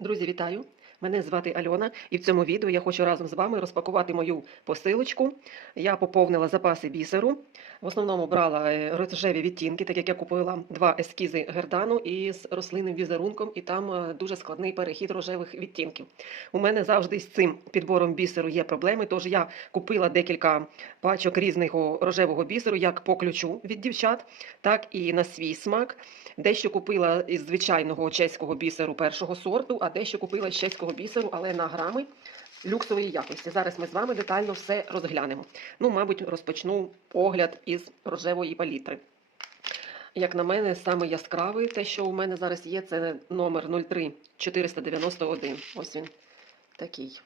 Друзі, вітаю! Мене звати Альона, і в цьому відео я хочу разом з вами розпакувати мою посилочку. Я поповнила запаси бісеру. В основному брала е, рожеві відтінки, так як я купила два ескізи гердану із рослинним візерунком, і там е, дуже складний перехід рожевих відтінків. У мене завжди з цим підбором бісеру є проблеми, тож я купила декілька пачок різного рожевого бісеру, як по ключу від дівчат, так і на свій смак. Дещо купила із звичайного чеського бісеру першого сорту, а дещо купила з чеського бісеру, але на грами люксової якості. Зараз ми з вами детально все розглянемо. Ну, мабуть, розпочну огляд із рожевої палітри. Як на мене, саме яскравий, те, що у мене зараз є, це номер 03 491. Ось він такий.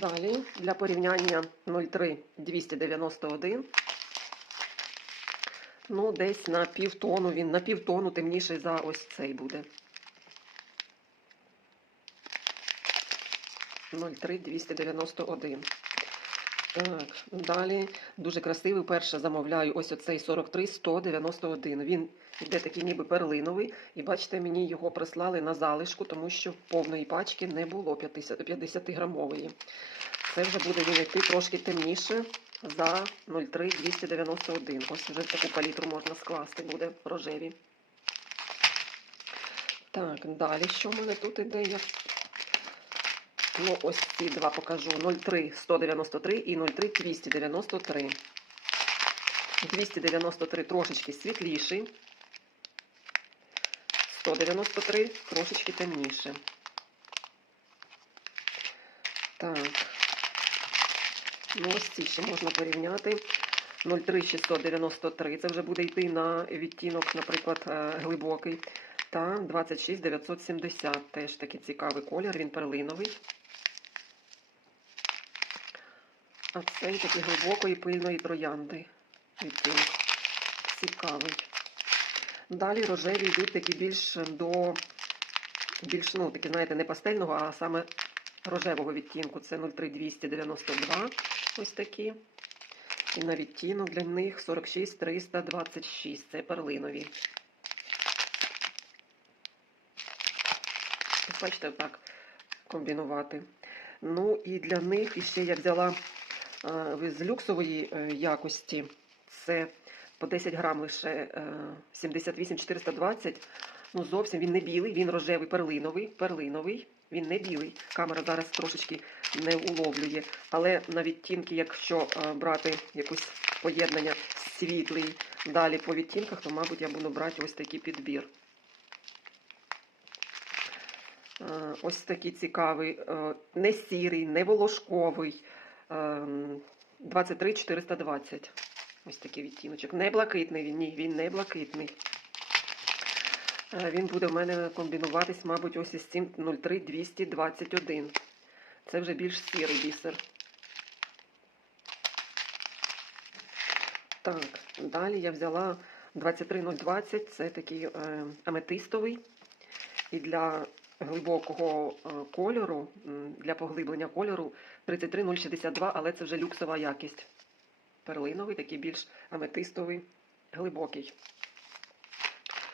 Далі для порівняння 03 291. Ну, десь на півтону він, на півтону темніший за ось цей буде. 03 291. Так, далі дуже красивий. Перше замовляю ось оцей 43 191. Він йде такий ніби перлиновий. І бачите, мені його прислали на залишку, тому що повної пачки не було 50, 50 грамової. Це вже буде він йти трошки темніше за 03 291. Ось вже таку палітру можна скласти, буде рожеві. Так, далі що в мене тут іде? Я... Ну, ось ці два покажу. 03 193 і 03 293. 293 трошечки світліший. 193 трошечки темніше. Так. Ну, ось ці ще можна порівняти. 03693, це вже буде йти на відтінок, наприклад, е, глибокий. Та 26970, теж такий цікавий колір, він перлиновий. А цей такий глибокої пильної троянди. Відтінок. Цікавий. Далі рожеві йдуть такі більш до, більш, ну, такі, знаєте, не пастельного, а саме рожевого відтінку. Це 03292. Ось такі. І на відтінок для них 46326. Це перлинові. Бачите, так комбінувати. Ну і для них ще я взяла з люксової е, якості. Це по 10 грам лише е, 78 420. Ну, зовсім він не білий, він рожевий, перлиновий, перлиновий. Він не білий. Камера зараз трошечки не уловлює. Але на відтінки, якщо е, брати якусь поєднання світлий далі по відтінках, то, мабуть, я буду брати ось такий підбір. Е, Ось такий цікавий, е, не сірий, не волошковий. Е, 23 420. Ось такий відтіночок. Не блакитний він, ні, він не блакитний. Е, Він буде в мене комбінуватись, мабуть, ось із цим 03 221. Це вже більш сірий бісер. Так, далі я взяла 23020, це такий е, аметистовий. І для глибокого е, кольору, для поглиблення кольору 33062, але це вже люксова якість. Перлиновий, такий більш аметистовий, глибокий.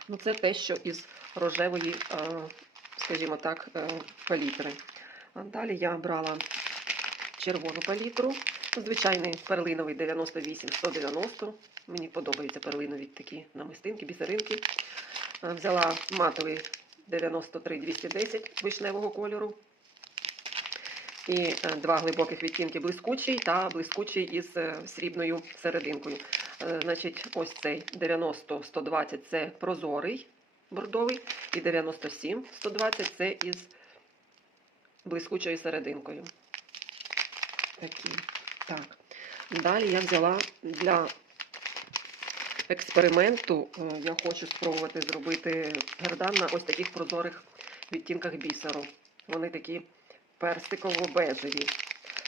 Ну, це те, що із рожевої, е, скажімо так, е, палітри. Далі я брала червону палітру. Звичайний перлиновий 98-190. Мені подобаються перлинові такі намистинки, бісеринки. Взяла матовий 93-210 вишневого кольору. І е, два глибоких відтінки блискучий та блискучий із е, срібною серединкою. Е, Значить, ось цей 90-120 це прозорий бордовий, і 97-120 це із блискучою серединкою. Такі. Так. Далі я взяла для експерименту, е, я хочу спробувати зробити гердан на ось таких прозорих відтінках бісеру. Вони такі персиково-бежеві.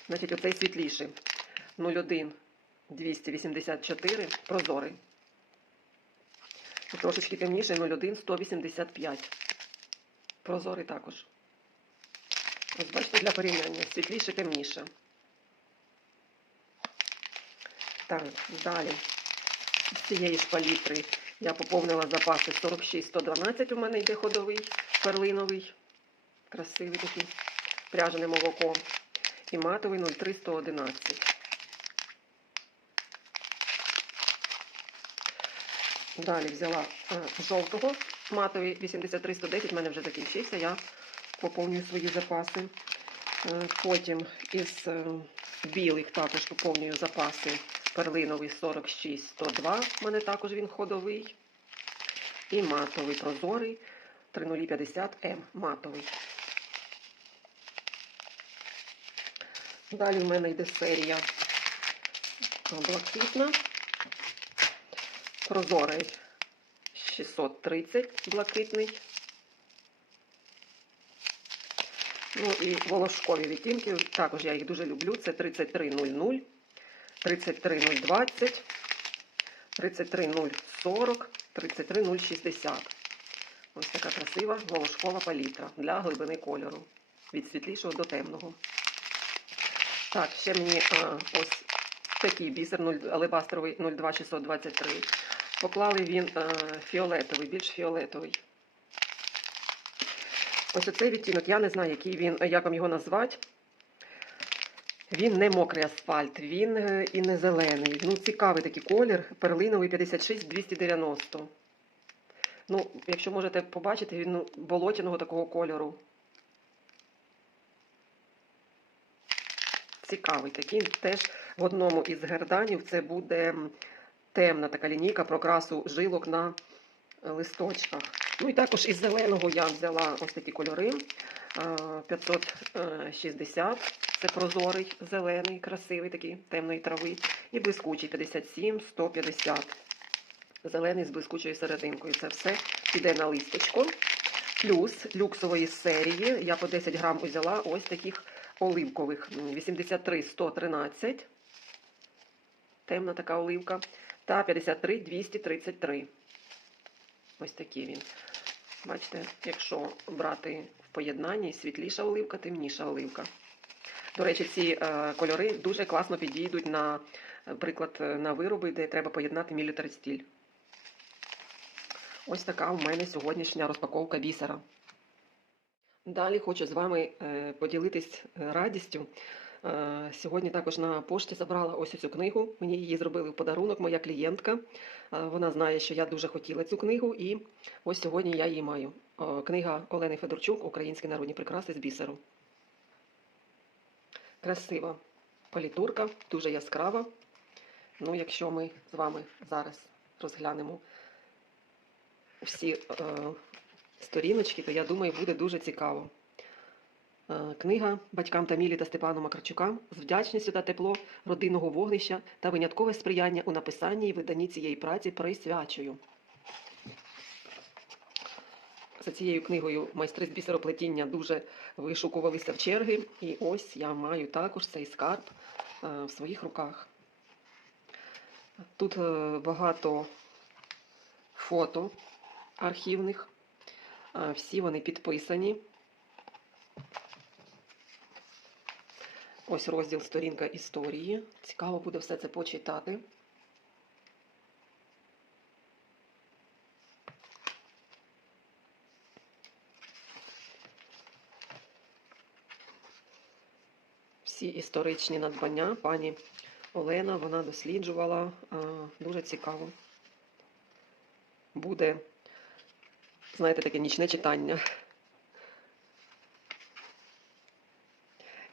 Значить, оцей світліший 01 284 прозорий. Трошечки темніше 01 185. Прозорий також. Ось бачите, для порівняння. Світліше, темніше. Так, далі. З цієї ж палітри Я поповнила запаси 46-112 у мене йде ходовий, перлиновий, красивий такий, пряжене молоко. І матовий 03111. Далі взяла е, жовтого, матовий 83-110, в мене вже закінчився, я поповнюю свої запаси. Е, Потім із е, білих також поповнюю запаси. Перлиновий 46-102, в мене також він ходовий. І матовий прозорий 3050М матовий. Далі в мене йде серія блакитна. Прозорий 630 блакитний. Ну і волошкові відтінки, також я їх дуже люблю. Це 3300, 33020, 33040, 33060. Ось така красива волошкова палітра для глибини кольору. Від світлішого до темного. Так, ще мені а, ось такий бісер 0, алебастровий 02623. Поклали він а, фіолетовий, більш фіолетовий. Ось оцей відтінок, я не знаю, який він, як вам його назвати. Він не мокрий асфальт, він е, і не зелений. Ну, цікавий такий колір, перлиновий 56290. Ну, якщо можете побачити, він ну, болотяного такого кольору. Цікавий такий. Теж в одному із герданів це буде темна така лінійка про красу жилок на листочках. Ну і також із зеленого я взяла ось такі кольори. 560 це прозорий, зелений, красивий такий темної трави. І блискучий 57, 150. Зелений з блискучою серединкою. Це все піде на листочко. Плюс люксової серії я по 10 грам взяла ось таких оливкових. М, 83, 113. Темна така оливка. Та 53, 233. Ось такий він. Бачите, якщо брати в поєднанні світліша оливка, темніша оливка. До речі, ці е, кольори дуже класно підійдуть на е, приклад е, на вироби, де треба поєднати мілітар стіль. Ось така у мене сьогоднішня розпаковка бісера. Далі хочу з вами е, поділитись е, радістю. Е, Сьогодні також на пошті забрала ось цю книгу. Мені її зробили в подарунок, моя клієнтка. Е, Вона знає, що я дуже хотіла цю книгу, і ось сьогодні я її маю. Е, Книга Олени Федорчук Українські народні прикраси з бісеру. Красива палітурка, дуже яскрава. Ну, якщо ми з вами зараз розглянемо всі е, сторіночки, то я думаю, буде дуже цікаво. Е, Книга батькам Тамілі та Степану Макарчукам з вдячністю та тепло родинного вогнища та виняткове сприяння у написанні і виданні цієї праці присвячую. За цією книгою майстри з бісероплетіння дуже вишукувалися в черги. І ось я маю також цей скарб е, в своїх руках. Тут е, багато фото архівних. Е, Всі вони підписані. Ось розділ сторінка історії. Цікаво буде все це почитати. Всі історичні надбання пані Олена вона досліджувала дуже цікаво. Буде, знаєте, таке нічне читання.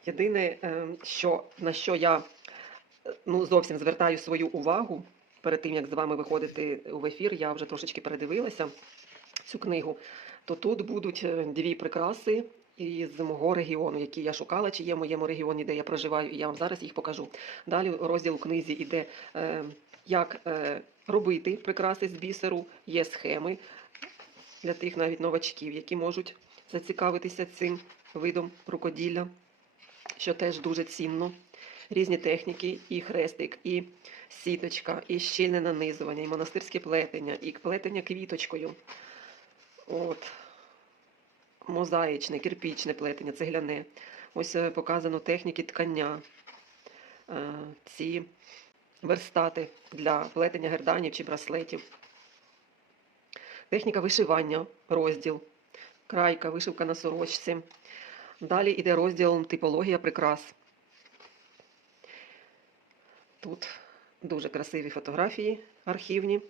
Єдине, е, що, на що я ну, зовсім звертаю свою увагу перед тим, як з вами виходити в ефір, я вже трошечки передивилася цю книгу, то тут будуть е, дві прикраси із мого регіону, які я шукала, чи є в моєму регіоні, де я проживаю, і я вам зараз їх покажу. Далі розділ у книзі йде, е, як е, робити прикраси з бісеру, є схеми для тих навіть новачків, які можуть зацікавитися цим видом рукоділля що теж дуже цінно. Різні техніки, і хрестик, і сіточка, і щільне нанизування, і монастирське плетення, і плетення квіточкою. От. Мозаїчне, кирпічне плетення, цегляне. Ось е, показано техніки ткання. Е, Ці верстати для плетення герданів чи браслетів. Техніка вишивання, розділ, крайка, вишивка на сорочці. Далі йде розділ типологія прикрас. Тут дуже красиві фотографії архівні.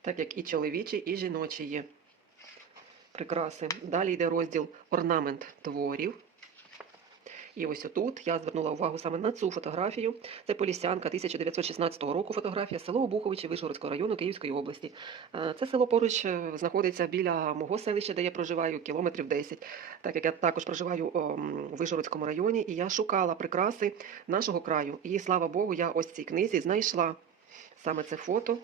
Так як і чоловічі, і жіночі є прикраси. Далі йде розділ орнамент творів. І ось отут я звернула увагу саме на цю фотографію. Це Полісянка 1916 року фотографія, село Обуховичі Вишгородського району Київської області. Е, Це село поруч е, знаходиться біля мого селища, де я проживаю, кілометрів 10. Так як я також проживаю у Вишгородському районі, і я шукала прикраси нашого краю. І слава Богу, я ось цій книзі знайшла саме це фото.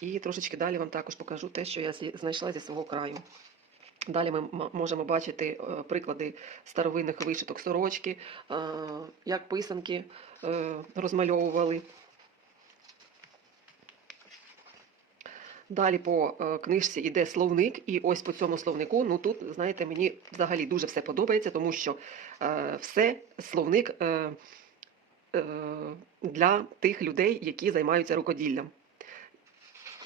І трошечки далі вам також покажу те, що я знайшла зі свого краю. Далі ми можемо бачити е, приклади старовинних вишиток сорочки, е, як писанки е, розмальовували. Далі по книжці йде словник, і ось по цьому словнику, ну тут, знаєте, мені взагалі дуже все подобається, тому що все словник для тих людей, які займаються рукоділлям.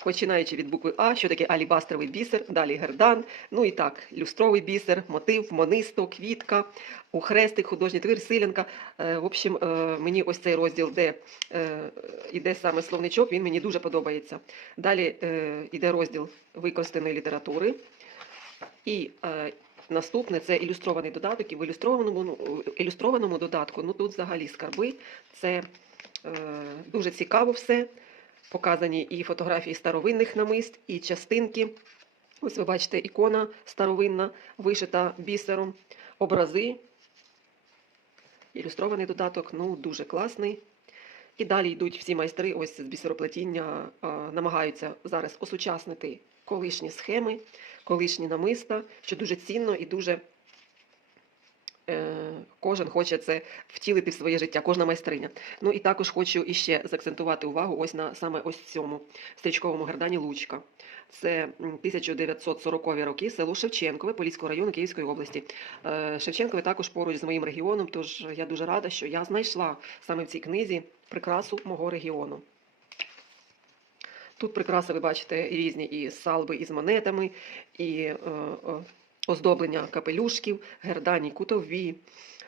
Починаючи від букви А, що таке алібастровий бісер, далі гердан, ну і так, люстровий бісер, мотив, монисто, квітка, ухрестик, художній твір, силянка. Е, В общем, е, мені ось цей розділ, де е, саме словничок, він мені дуже подобається. Далі йде розділ використаної літератури. І наступне це ілюстрований додаток. І в ілюстрованому, ну, ілюстрованому додатку, ну тут взагалі скарби. Це е, дуже цікаво все. Показані і фотографії старовинних намист, і частинки. Ось ви бачите, ікона старовинна, вишита бісером, образи. Ілюстрований додаток, ну дуже класний. І далі йдуть всі майстри ось з бісероплетіння, намагаються зараз осучаснити колишні схеми, колишні намиста, що дуже цінно і дуже кожен хоче це втілити в своє життя, кожна майстриня. Ну і також хочу іще заакцентувати увагу ось на саме ось цьому стрічковому гердані Лучка. Це м, 1940 роки, село Шевченкове, Поліського району Київської області. Е, Шевченкове також поруч з моїм регіоном, тож я дуже рада, що я знайшла саме в цій книзі прикрасу мого регіону. Тут прикраси ви бачите різні і салби із монетами, і е, е, оздоблення капелюшків, гердані кутові,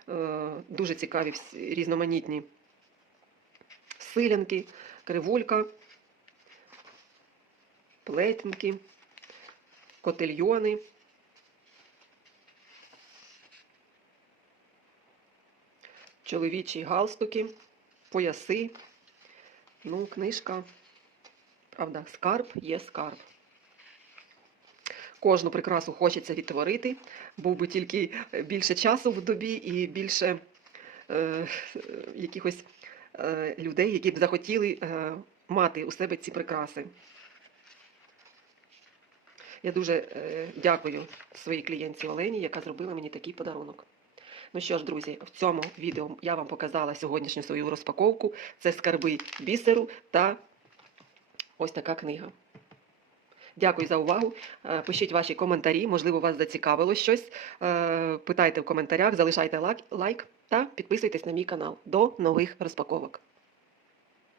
е, дуже цікаві різноманітні силянки, кривулька, плетенки, котельйони. Чоловічі галстуки, пояси. Ну, книжка. Правда, скарб є скарб. Кожну прикрасу хочеться відтворити, був би тільки е, більше часу в добі і більше е, якихось е, людей, які б захотіли е, мати у себе ці прикраси. Я дуже е, дякую своїй клієнтці Олені, яка зробила мені такий подарунок. Ну що ж, друзі, в цьому відео я вам показала сьогоднішню свою розпаковку. Це скарби бісеру та ось така книга. Дякую за увагу. Е, Пишіть ваші коментарі, можливо, вас зацікавило щось. Е, Питайте в коментарях, залишайте лайк- лайк та підписуйтесь на мій канал. До нових розпаковок.